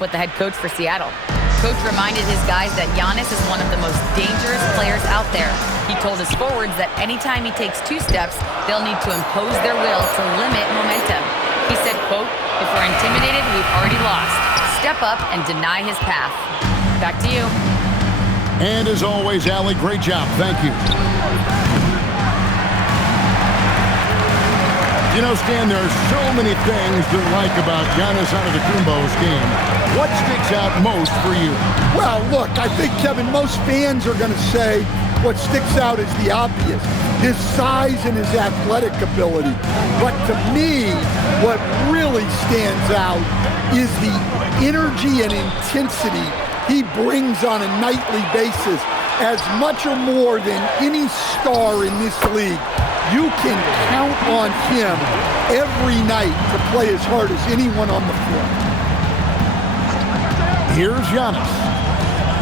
with the head coach for Seattle. Coach reminded his guys that Giannis is one of the most dangerous players out there. He told his forwards that anytime he takes 2 steps, they'll need to impose their will to limit momentum. He said, quote, "If we're intimidated, we've already lost. Step up and deny his path." Back to you. And as always, Allie, great job. Thank you. You know, Stan, there are so many things to like about Giannis Antetokounmpo's game. What sticks out most for you? Well, look, I think, Kevin, most fans are going to say what sticks out is the obvious, his size and his athletic ability. But to me, what really stands out is the energy and intensity he brings on a nightly basis, as much or more than any star in this league. You can count on him every night to play as hard as anyone on the floor. Here's Giannis.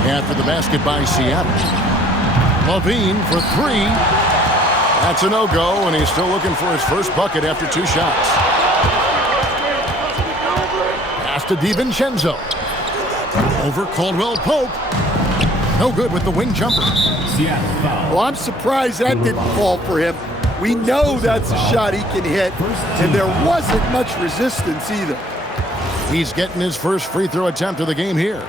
After the basket by Seattle. LaVine for 3. That's a no-go, and he's still looking for his first bucket after 2 shots. Pass to DiVincenzo. Over Caldwell Pope. No good with the wing jumper. Well, I'm surprised that didn't fall for him. We know that's a shot he can hit, and there wasn't much resistance either. He's getting his first free throw attempt of the game here.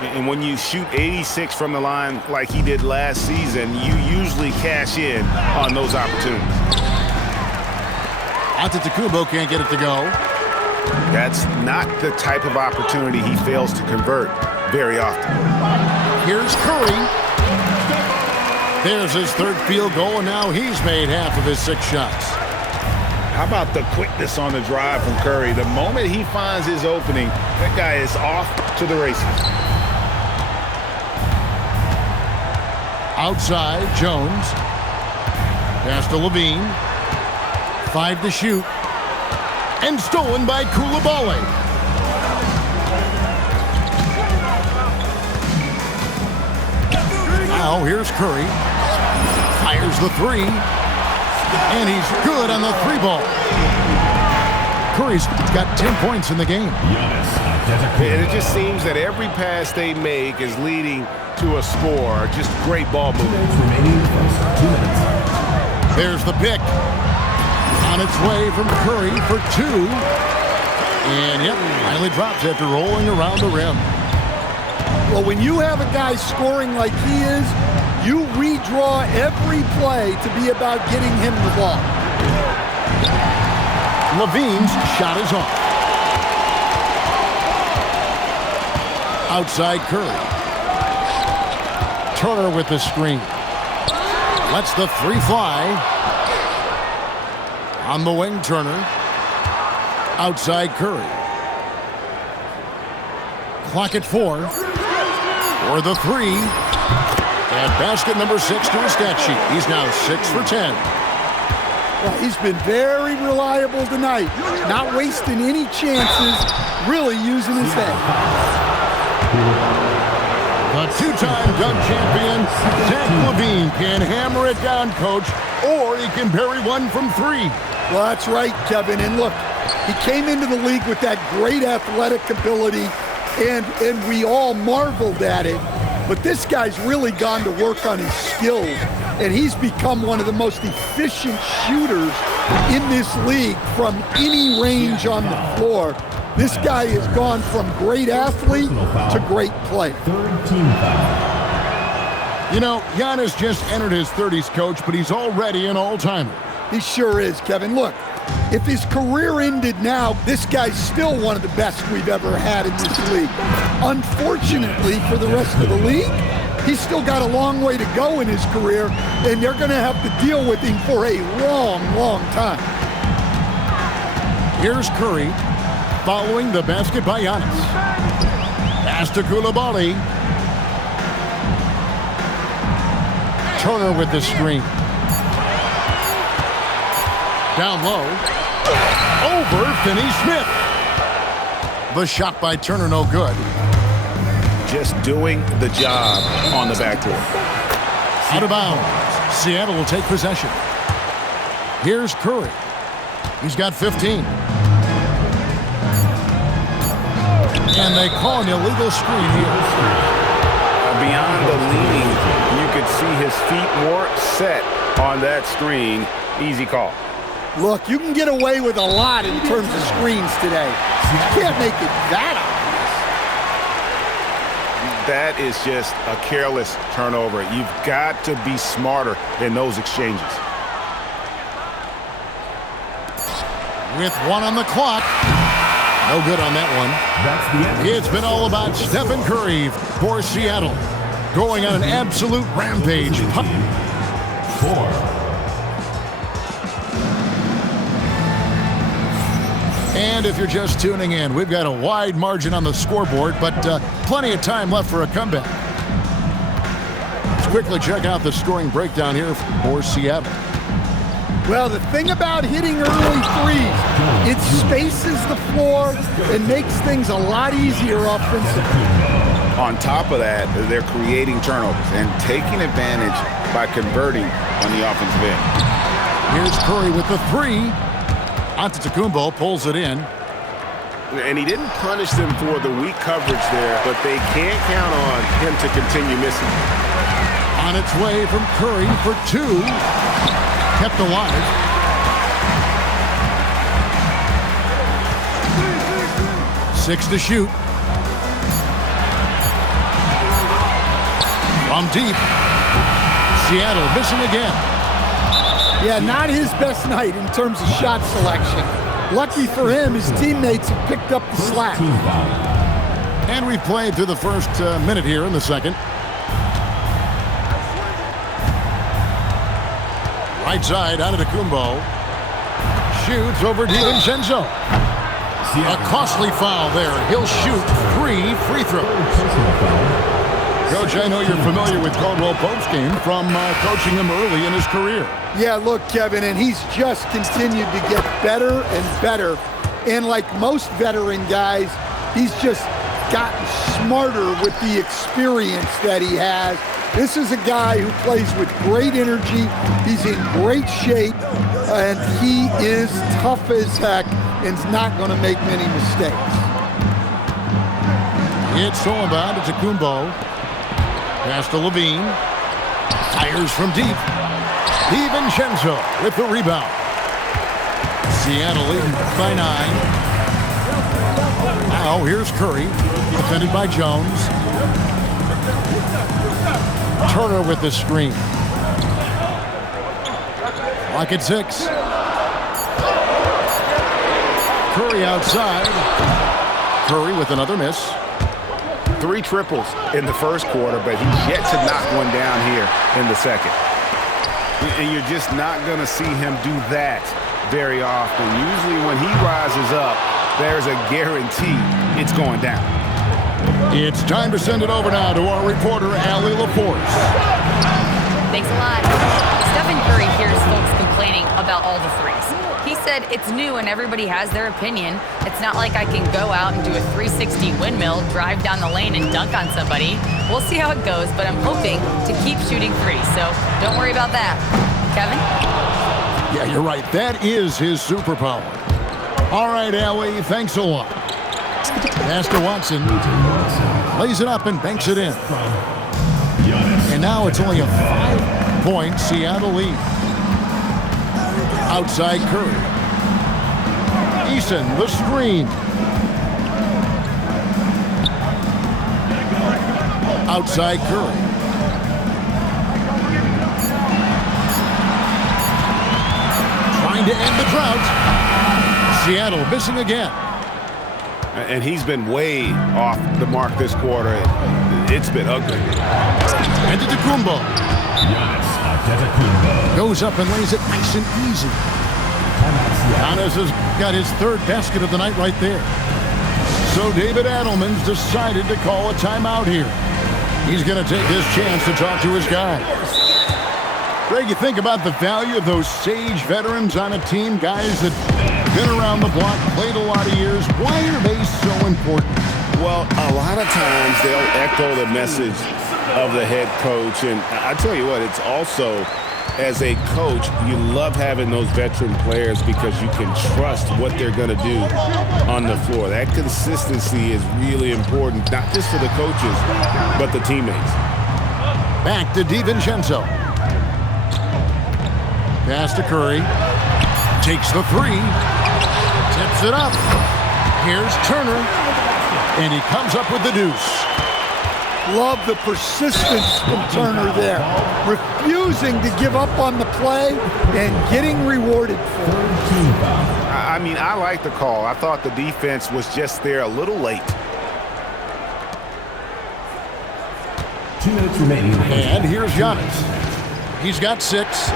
And when you shoot 86 from the line like he did last season, you usually cash in on those opportunities. Antetokounmpo can't get it to go. That's not the type of opportunity he fails to convert very often. Here's Curry. There's his 3rd field goal, and now he's made half of his 6 shots. How about the quickness on the drive from Curry? The moment he finds his opening, that guy is off to the races. Outside, Jones. Pass to LaVine. 5 to shoot. And stolen by Coulibaly. Now here's Curry. Fires the 3. And he's good on the 3-ball. Curry's got 10 points in the game. And it just seems that every pass they make is leading to a score. Just great ball movement. There's the pick. On its way from Curry for 2. And yep, finally drops after rolling around the rim. Well, when you have a guy scoring like he is, you redraw every play to be about getting him the ball. LaVine's shot is off. Outside Curry. Turner with the screen. Lets the 3 fly. On the wing, Turner. Outside Curry. Clock at 4. For the 3. And basket number 6 to his stat sheet. He's now 6 for 10. Well, he's been very reliable tonight. Not wasting any chances, really using his head. The 2-time dunk champion, Zach LaVine, can hammer it down, Coach, or he can bury one from 3. Well, that's right, Kevin. And look, he came into the league with that great athletic ability, and we all marveled at it. But this guy's really gone to work on his skills, and he's become one of the most efficient shooters in this league from any range on the floor. This guy has gone from great athlete to great player. You know, Giannis just entered his 30s, Coach, but he's already an all-timer. He sure is, Kevin. Look, if his career ended now, this guy's still one of the best we've ever had in this league. Unfortunately for the rest of the league, he's still got a long way to go in his career, and they're going to have to deal with him for a long, long time. Here's Curry, following the basket by Giannis. Pass to Coulibaly. Turner with the screen. Down low. Over Finney-Smith. The shot by Turner, no good. Just doing the job on the backboard. Out of bounds. Seattle will take possession. Here's Curry. He's got 15. And they call an illegal screen here. Beyond the leaning, you could see his feet weren't set on that screen. Easy call. Look, you can get away with a lot in terms of screens today. You can't make it that obvious. That is just a careless turnover. You've got to be smarter in those exchanges. With 1 on the clock. No good on that one. That's the end. It's been all about Stephen Curry for Seattle. Going on an absolute rampage. 4. And if you're just tuning in, we've got a wide margin on the scoreboard, but plenty of time left for a comeback. Let's quickly check out the scoring breakdown here for Seattle. Well, the thing about hitting early threes, it spaces the floor and makes things a lot easier offensively. On top of that, they're creating turnovers and taking advantage by converting on the offensive end. Here's Curry with the 3. Antetokounmpo pulls it in. And he didn't punish them for the weak coverage there, but they can't count on him to continue missing. On its way from Curry for 2. Kept alive. Six to shoot. From deep. Seattle missing again. Yeah, not his best night in terms of shot selection. Lucky for him, his teammates have picked up the slack. And we've played through the first minute here in the second. Right side, Antetokounmpo. Shoots over DiVincenzo. A costly foul there. He'll shoot 3 free throws. Coach, I know you're familiar with Caldwell Pope's game from coaching him early in his career. Yeah, look, Kevin, and he's just continued to get better and better. And like most veteran guys, he's just gotten smarter with the experience that he has. This is a guy who plays with great energy. He's in great shape, and he is tough as heck and is not going to make many mistakes. It's all about Antetokounmpo. Pass to Levine. Fires from deep. DiVincenzo with the rebound. Seattle leading by 9. Now here's Curry, defended by Jones. Turner with the screen. Lock at 6. Curry outside. Curry with another miss. 3 triples in the first quarter, but he's yet to knock one down here in the second. And you're just not going to see him do that very often. Usually when he rises up, there's a guarantee it's going down. It's time to send it over now to our reporter, Allie LaForce. Thanks a lot. Stephen Curry hears folks complaining about all the threes. He said it's new and everybody has their opinion. It's not like I can go out and do a 360 windmill, drive down the lane and dunk on somebody. We'll see how it goes, but I'm hoping to keep shooting threes, so don't worry about that. Kevin? Yeah, you're right. That is his superpower. All right, Allie, thanks a lot. Pass to Watson. Lays it up and banks it in. And now it's only a 5-point Seattle lead. Outside Curry. Eason, the screen. Outside Curry. Trying to end the drought. Seattle missing again. And he's been way off the mark this quarter. It's been ugly. Antetokounmpo. Goes up and lays it nice and easy. Giannis has got his 3rd basket of the night right there. So David Adelman's decided to call a timeout here. He's going to take this chance to talk to his guys. Greg, you think about the value of those sage veterans on a team, guys that been around the block, played a lot of years. Why are they so important? Well, a lot of times they'll echo the message of the head coach. And I tell you what, it's also as a coach, you love having those veteran players because you can trust what they're going to do on the floor. That consistency is really important, not just for the coaches, but the teammates. Back to DiVincenzo. Pass to Curry. Takes the three. Tips it up. Here's Turner. And he comes up with the deuce. Love the persistence from Turner there. Refusing to give up on the play and getting rewarded for it. I mean, I like the call. I thought the defense was just there a little late. 2 minutes remaining. And here's Giannis. He's got 6.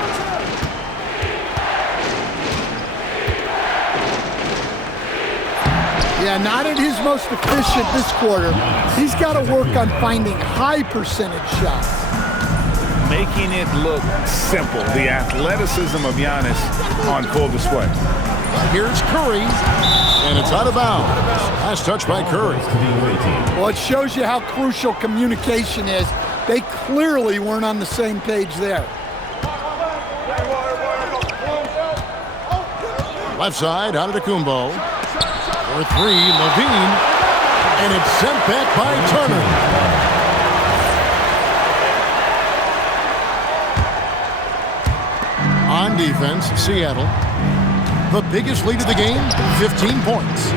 Yeah, not at his most efficient this quarter. He's got to work on finding high percentage shots. Making it look simple. The athleticism of Giannis on full display. Here's Curry. And it's out of bounds. Last touch by Curry. Well, it shows you how crucial communication is. They clearly weren't on the same page there. Left side, Antetokounmpo. For 3, Levine. And it's sent back by Turner. On defense, Seattle. The biggest lead of the game, 15 points.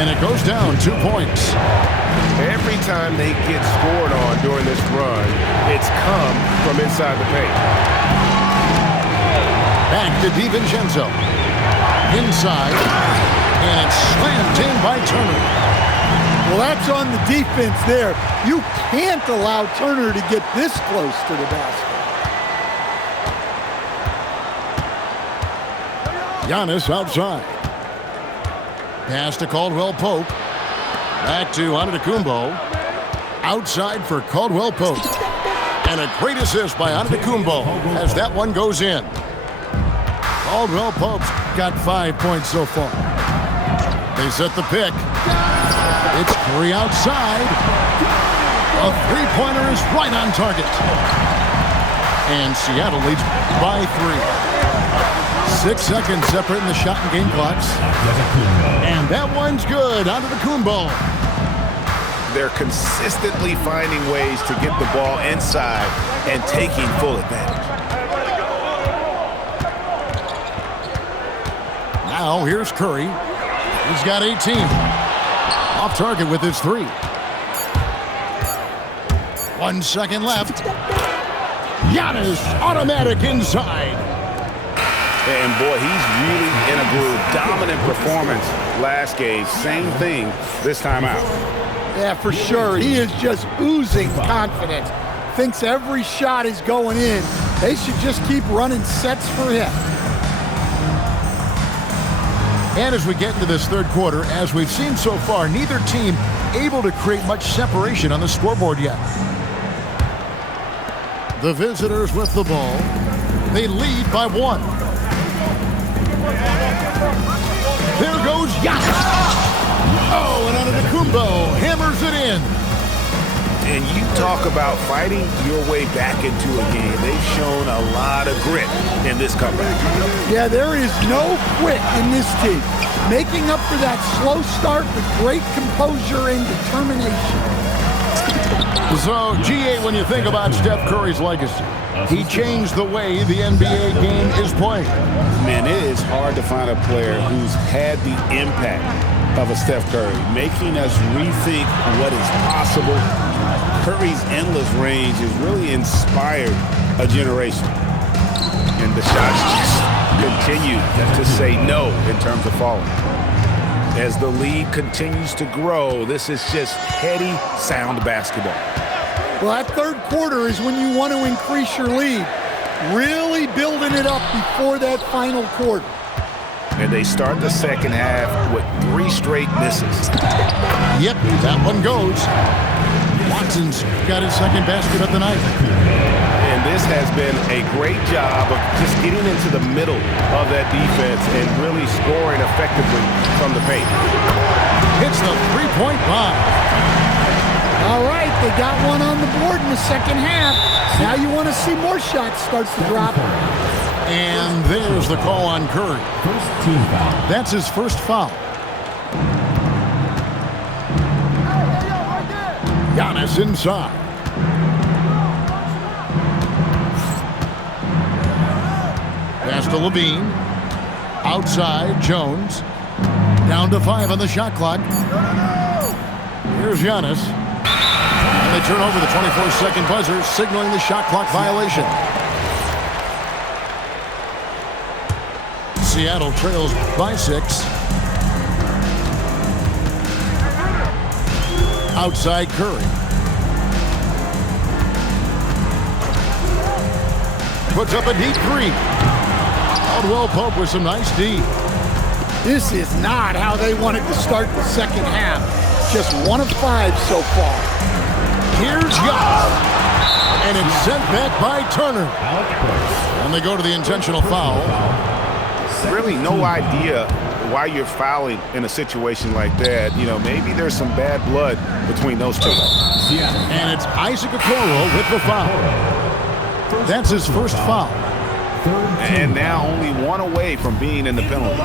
And it goes down 2 points. Every time they get scored on during this run, it's come from inside the paint. Back to DiVincenzo. Inside. And it's slammed in by Turner. Well, that's on the defense there. You can't allow Turner to get this close to the basket. Giannis outside. Pass to Caldwell Pope. Back to Antetokounmpo. Outside for Caldwell Pope. And a great assist by Antetokounmpo as that one goes in. Caldwell Pope's got 5 points so far. They set the pick. It's Curry outside. A three-pointer is right on target. And Seattle leads by 3. 6 seconds separating the shot and game clocks. And that one's good. Antetokounmpo. They're consistently finding ways to get the ball inside and taking full advantage. Now here's Curry. He's got 18. Off target with his 3. 1 second left. Giannis automatic inside. And boy, he's really in a groove. Dominant performance last game. Same thing this time out. Yeah, for sure. He is just oozing confidence. Thinks every shot is going in. They should just keep running sets for him. And as we get into this third quarter, as we've seen so far, neither team able to create much separation on the scoreboard yet. The visitors with the ball. They lead by 1. There goes Giannis. Oh, and Antetokounmpo hammers it in. And you talk about fighting your way back into a game. They've shown a lot of grit in this comeback. Yeah, there is no quit in this team. Making up for that slow start with great composure and determination. So, GA, when you think about Steph Curry's legacy, he changed the way the NBA game is played. Man, it is hard to find a player who's had the impact of a Steph Curry, making us rethink what is possible. Curry's endless range has really inspired a generation. And the shots just continue to say no in terms of falling. As the lead continues to grow, this is just heady, sound basketball. Well, that third quarter is when you want to increase your lead. Really building it up before that final quarter. And they start the second half with 3 straight misses. Yep, that one goes. Watson's got his second basket of the night. And this has been a great job of just getting into the middle of that defense and really scoring effectively from the paint. Hits the three-point line. All right, They got one on the board in the second half. Now you want to see more shots start to drop. And there's the call on Curry. First team foul. That's his first foul. Giannis inside. Pass to Levine. Outside, Jones. Down to 5 on the shot clock. Here's Giannis. And they turn over the 24-second buzzer, signaling the shot clock violation. Seattle trails by 6. Outside Curry. Puts up a deep 3. Caldwell Pope with some nice D. This is not how they wanted to start the second half. Just 1 of 5 so far. Here's Giannis. And it's sent back by Turner. And they go to the intentional foul. Really no idea why you're fouling in a situation like that. You know, maybe there's some bad blood between those two. And it's Isaac Okoro with the foul. That's his first foul. And now only 1 away from being in the penalty.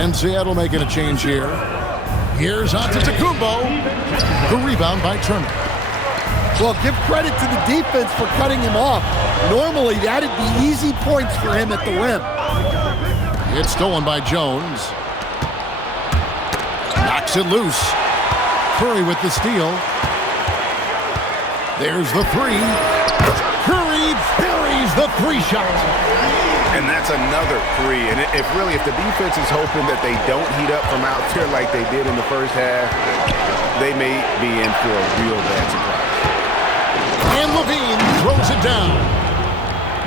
And Seattle making a change here. Here's Antetokounmpo. The rebound by Turner. Well, give credit to the defense for cutting him off. Normally, that'd be easy points for him at the rim. It's stolen by Jones. Knocks it loose. Curry with the steal. There's the 3. Curry buries the 3 shot. And that's another 3. And if the defense is hoping that they don't heat up from out there like they did in the first half, they may be in for a real bad surprise. And Levine throws it down.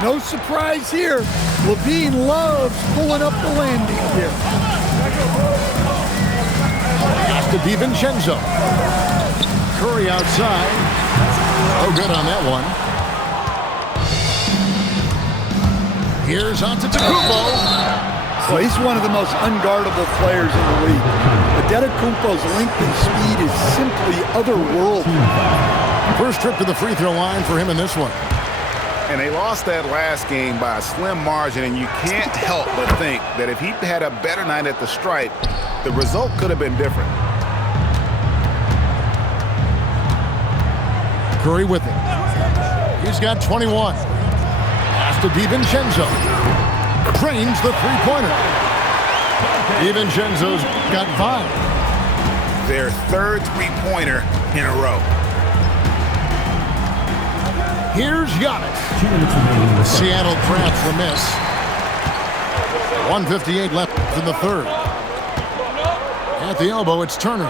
No surprise here. Levine loves pulling up the landing here. Pass to DiVincenzo. Curry outside. Oh, good on that one. Here's Antetokounmpo. Well, he's one of the most unguardable players in the league. Antetokounmpo's length and speed is simply otherworldly. First trip to the free throw line for him in this one. And they lost that last game by a slim margin, and you can't help but think that if he had a better night at the stripe, the result could have been different. Curry with it. He's got 21. Pass to DiVincenzo. Drains the three-pointer. DiVincenzo's got 5. Their third three-pointer in a row. Here's Giannis. Seattle crafts the miss. 1:58 left in the third. At the elbow, it's Turner.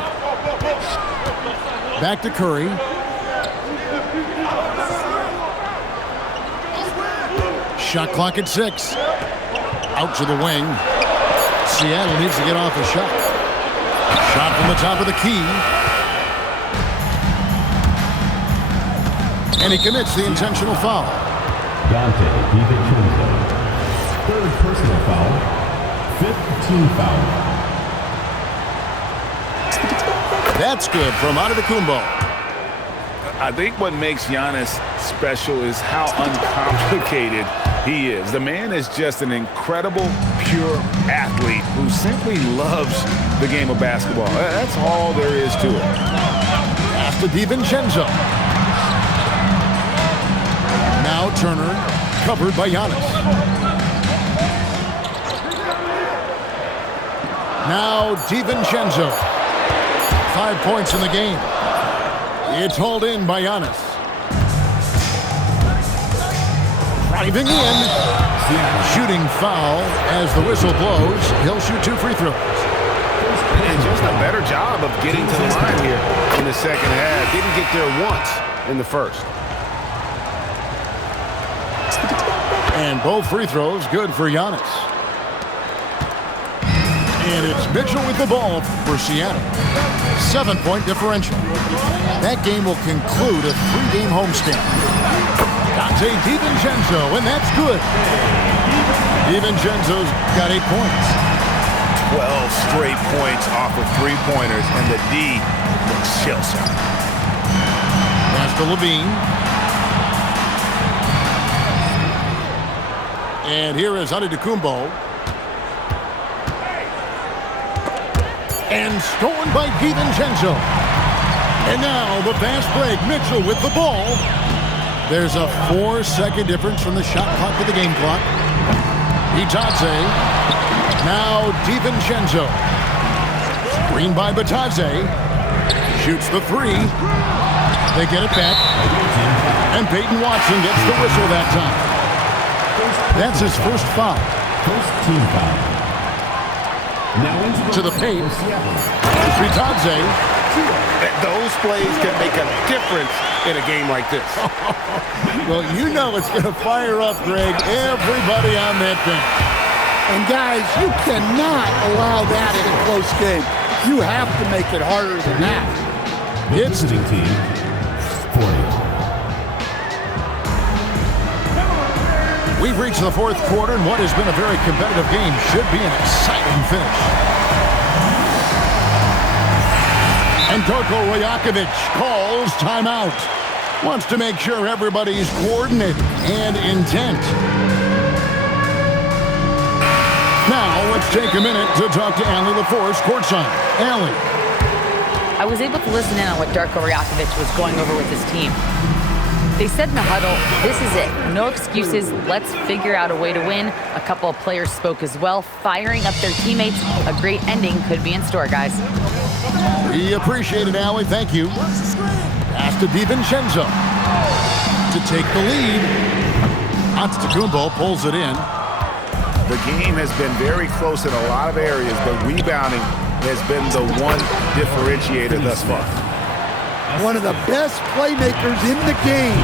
Back to Curry. Shot clock at 6. Out to the wing. Seattle needs to get off a shot. Shot from the top of the key. And he commits the intentional foul. Dante DiVincenzo. Third personal foul. 5th team foul. That's good from Antetokounmpo. I think what makes Giannis special is how uncomplicated he is. The man is just an incredible, pure athlete who simply loves the game of basketball. That's all there is to it. Pass to DiVincenzo. Now Turner, covered by Giannis. Now DiVincenzo. 5 points in the game. It's hauled in by Giannis. Driving in. Shooting foul as the whistle blows. He'll shoot 2 free throws. And just a better job of getting to the line here in the second half. Didn't get there once in the first. And both free throws good for Giannis. And it's Mitchell with the ball for Seattle. 7-point differential. That game will conclude a 3-game homestand. Dante DiVincenzo, and that's good. DiVincenzo's got 8 points. 12 straight points off of 3-pointers, and the D looks shell-shocked. to Levine. And here is Antetokounmpo. And stolen by DiVincenzo. And now the fast break. Mitchell with the ball. There's a 4-second difference from the shot clock to the game clock. Bitadze. Now DiVincenzo. Screen by Bitadze. Shoots the three. They get it back. And Peyton Watson gets the whistle that time. That's his first foul. First team foul. Now To the paint. Bitadze. Those plays can make a difference in a game like this. Well, you know it's going to fire up, Greg, everybody on that bench. And guys, you cannot allow that in a close game. You have to make it harder than that. The visiting team, 40. We've reached the fourth quarter, and what has been a very competitive game should be an exciting finish. And Darko Rajakovic calls timeout. Wants to make sure everybody's coordinate and intent. Now, let's take a minute to talk to Allie LaForce courtside. Allie. I was able to listen in on what Darko Rajakovic was going over with his team. They said in the huddle, this is it. No excuses. Let's figure out a way to win. A couple of players spoke as well, firing up their teammates. A great ending could be in store, guys. We appreciate it, Allie. Thank you. Pass to DiVincenzo to take the lead. Antetokounmpo pulls it in. The game has been very close in a lot of areas, but rebounding has been the one differentiator thus far. One of the best playmakers in the game.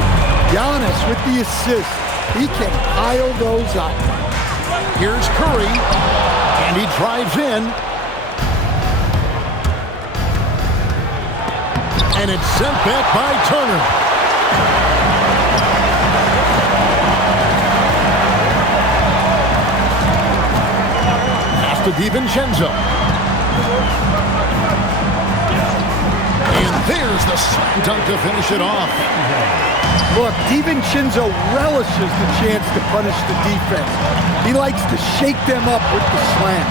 Giannis with the assist. He can pile those up. Here's Curry, and he drives in. And it's sent back by Turner. Pass to DiVincenzo. And there's the slam dunk to finish it off. Look, DiVincenzo relishes the chance to punish the defense. He likes to shake them up with the slam.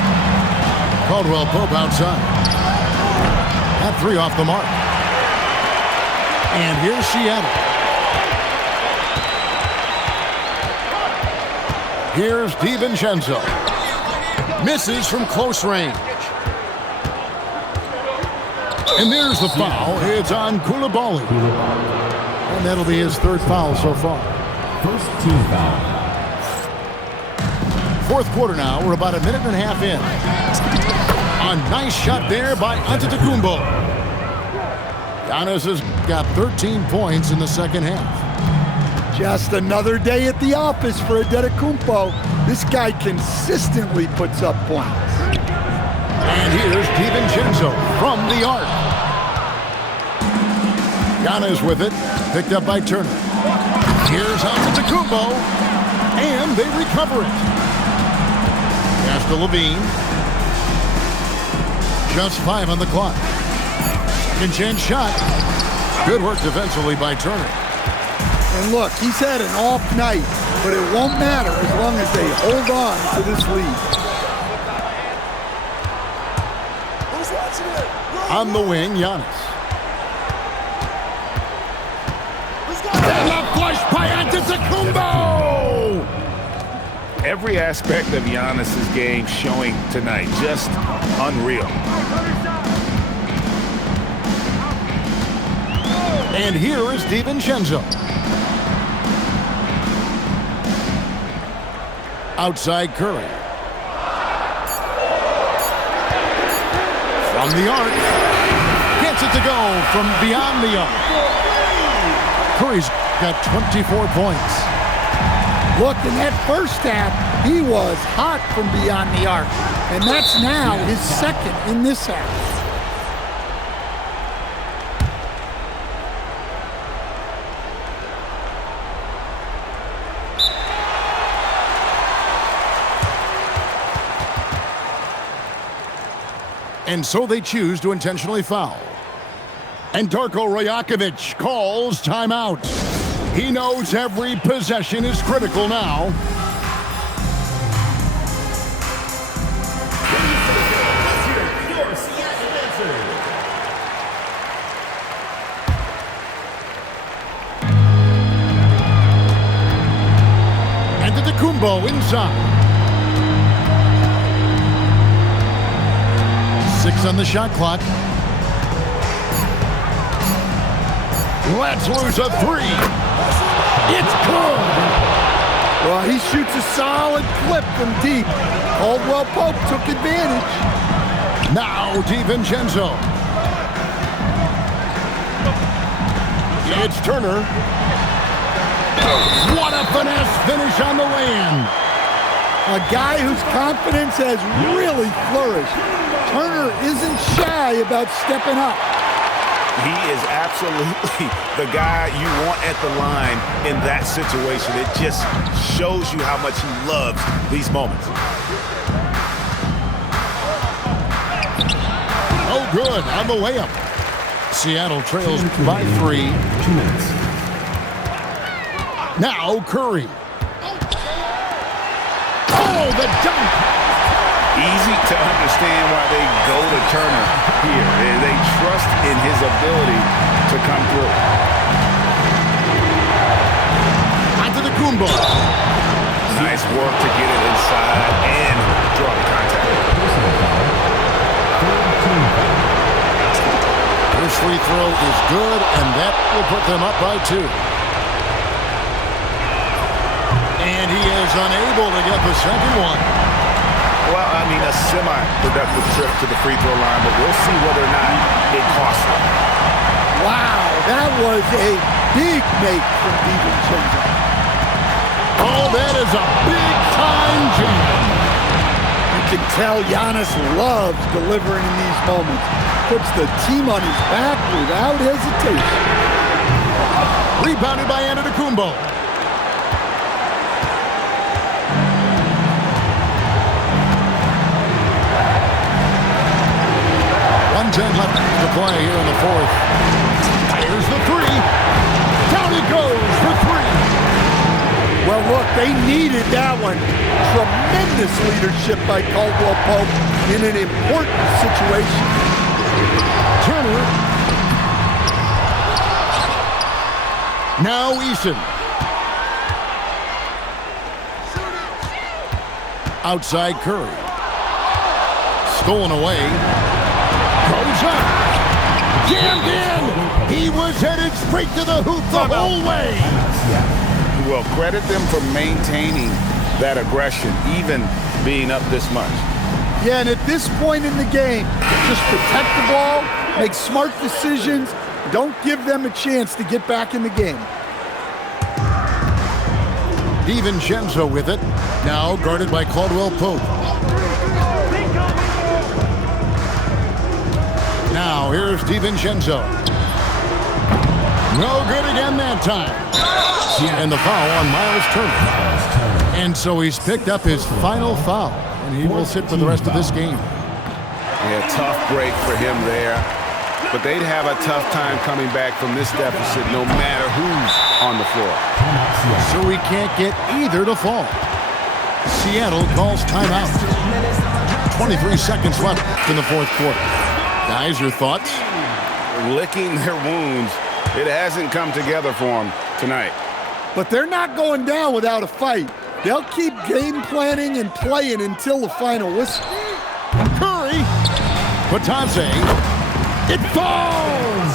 Caldwell Pope outside. That three off the mark. And here's Seattle. Here's DiVincenzo. Misses from close range. And there's the foul. It's on Coulibaly. And that'll be his third foul so far. First team foul. Fourth quarter now. We're about a minute and a half in. A nice shot there by Antetokounmpo. Giannis has got 13 points in the second half. Just another day at the office for Antetokounmpo. This guy consistently puts up points. And here's DiVincenzo from the arc. Giannis with it, picked up by Turner. Here's Antetokounmpo, and they recover it. Pass to Levine. Just 5 on the clock. Second chance shot. Good work defensively by Turner. And look, he's had an off night, but it won't matter as long as they hold on to this lead. On the wing, Giannis. And a flush by Antetokounmpo! Every aspect of Giannis's game showing tonight, just unreal. And here is DiVincenzo. Outside Curry. From the arc. Gets it to go from beyond the arc. Curry's got 24 points. Look, in that first half, he was hot from beyond the arc. And that's now his second in this half. And so they choose to intentionally foul. And Darko Rajakovic calls timeout. He knows every possession is critical now. Your Seattle answer. Antetokounmpo inside. 6 on the shot clock. Let's lose a 3. It's good. Well, he shoots a solid clip from deep. Caldwell Pope took advantage. Now DiVincenzo. It's Turner. What a finesse finish on the lay-in. A guy whose confidence has really flourished. Turner isn't shy about stepping up. He is absolutely the guy you want at the line in that situation. It just shows you how much he loves these moments. Oh, good on the layup. Seattle trails by 3. 2 minutes. Now Curry. Oh, the dunk. Easy to understand why they go to Turner here. They trust in his ability to come through. Antetokounmpo. Nice work to get it inside and draw the contact. First free throw is good, and that will put them up by 2. And he is unable to get the second one. Well, I mean, a semi-productive trip to the free throw line, but we'll see whether or not it costs them. Wow, that was a big make from DiVincenzo. Oh, that is a big-time jam. You can tell Giannis loves delivering in these moments. Puts the team on his back without hesitation. Rebounded by Antetokounmpo. Left to play here in the 4th. Here's the 3. Down it goes for 3. Well, look, they needed that one. Tremendous leadership by Caldwell Pope in an important situation. Turner. Now Eason. Outside Curry. Stolen away. Goes up. Jammed in. He was headed straight to the hoop the whole way. Well, credit them for maintaining that aggression, even being up this much. Yeah, and at this point in the game, just protect the ball, make smart decisions, don't give them a chance to get back in the game. DiVincenzo with it. Now guarded by Caldwell Pope. Now here's DiVincenzo. No good again that time. And the foul on Miles Turner. And so he's picked up his final foul. And he will sit for the rest of this game. Yeah, tough break for him there. But they'd have a tough time coming back from this deficit no matter who's on the floor. So he can't get either to fall. Seattle calls timeout. 23 seconds left in the 4th quarter. Guys, your thoughts? Licking their wounds. It hasn't come together for them tonight. But they're not going down without a fight. They'll keep game planning and playing until the final whistle. Curry. Patase. It falls!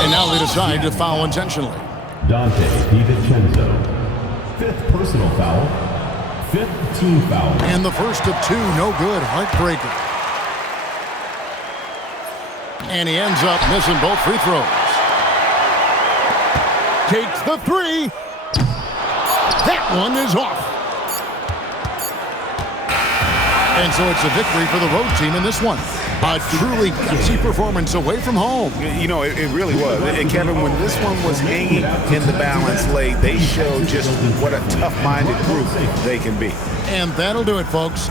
And now they decide to foul intentionally. Dante DiVincenzo. 5th personal foul. 5th team foul. And the first of 2, no good. Heartbreaker. And he ends up missing both free throws. Takes the 3. That one is off. And so it's a victory for the road team in this one. A truly gutsy performance away from home. You know, it really was. And Kevin, when this one was hanging in the balance late, they showed just what a tough-minded group they can be. And that'll do it, folks.